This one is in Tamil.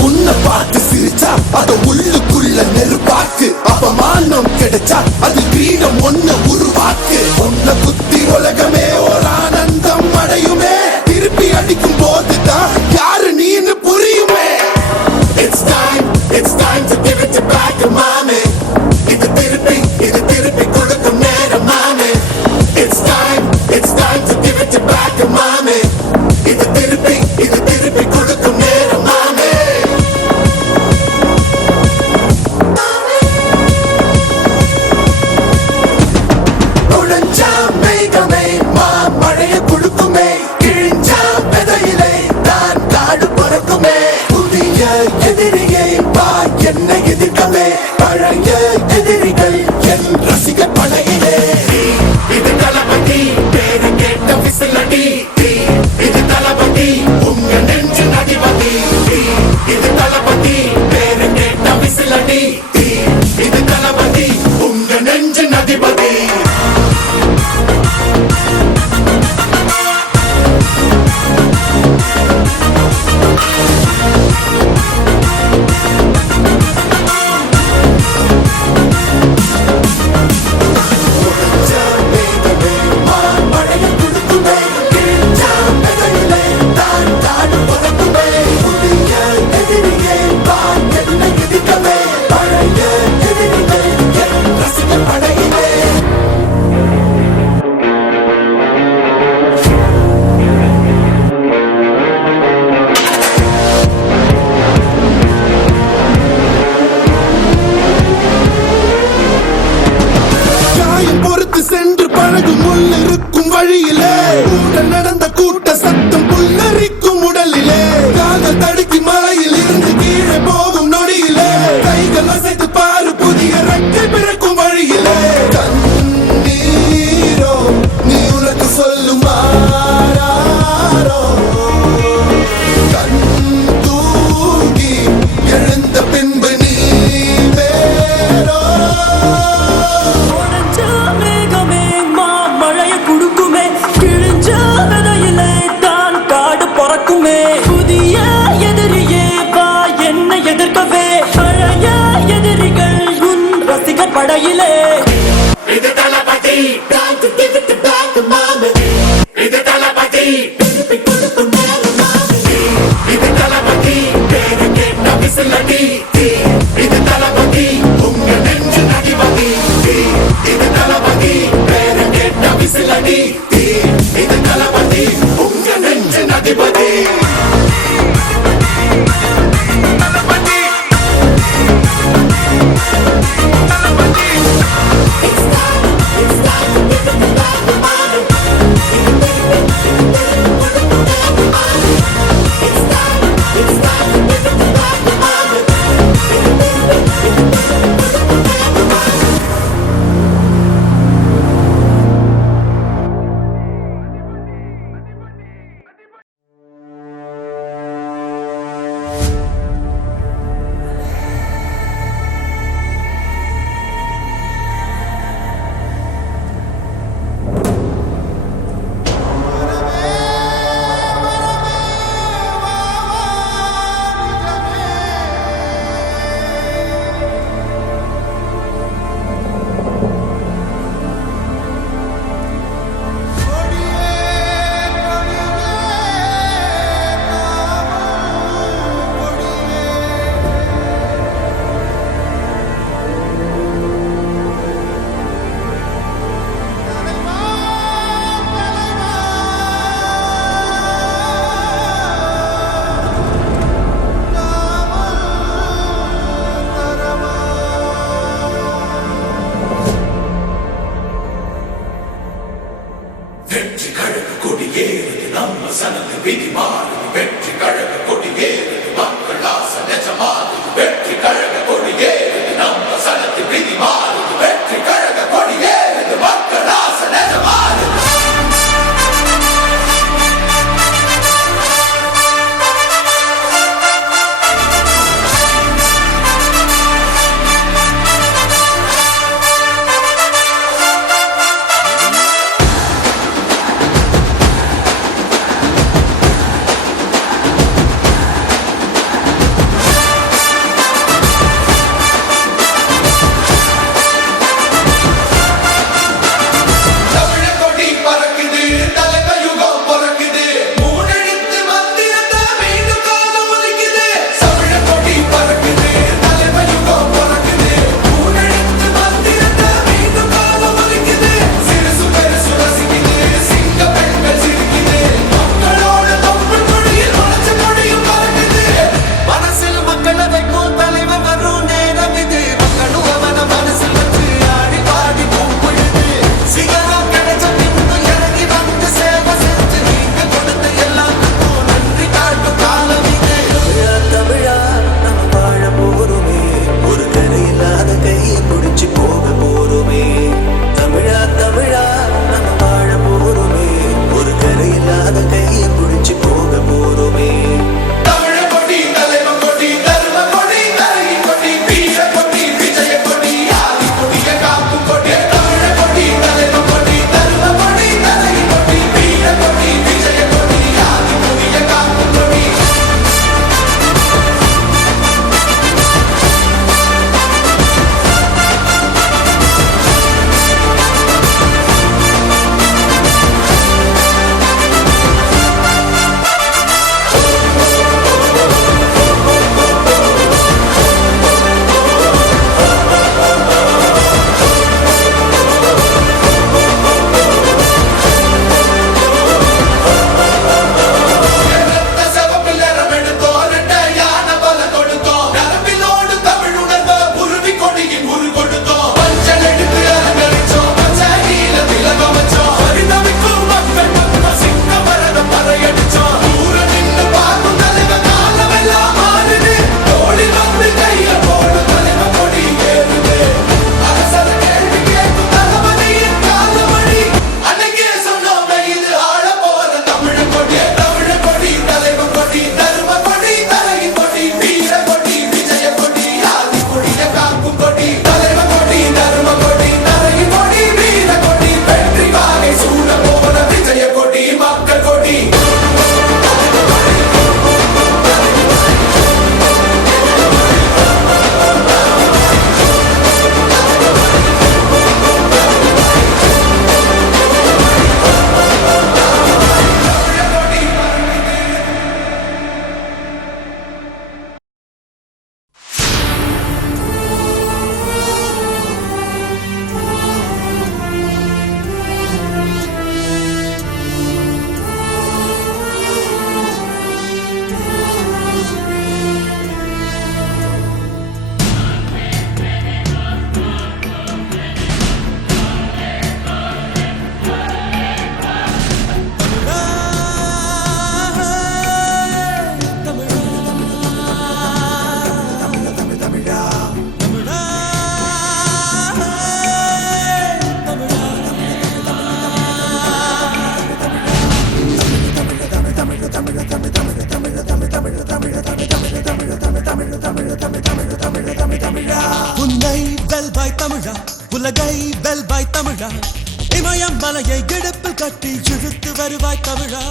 உன்னை பார்த்து சிரிச்சா அத உள்ளுக்குள்ள நெருப்பாக்கு. அவமானம் கிடைச்சா அது கிரீடம் ஒன்ன உருவாக்கு. உன்னை புத்தி உலகமே ஒரு ஆனந்தம் அடையுமே. திருப்பி அடிக்கும் போது அழகு முள் இருக்கும் வழியிலே கூட நடந்த கூட்ட சத்தம் வெற்றி கழக கொடி ஏறுது நம்ம சனது விதி மாறுது. வெற்றி கழக கொடி ஏறுது Yeah. உலகை வெல்வாய் தமிழா. இமயம் மலையை இடுப்பில் கட்டி இழுத்து வருவாய் தமிழா.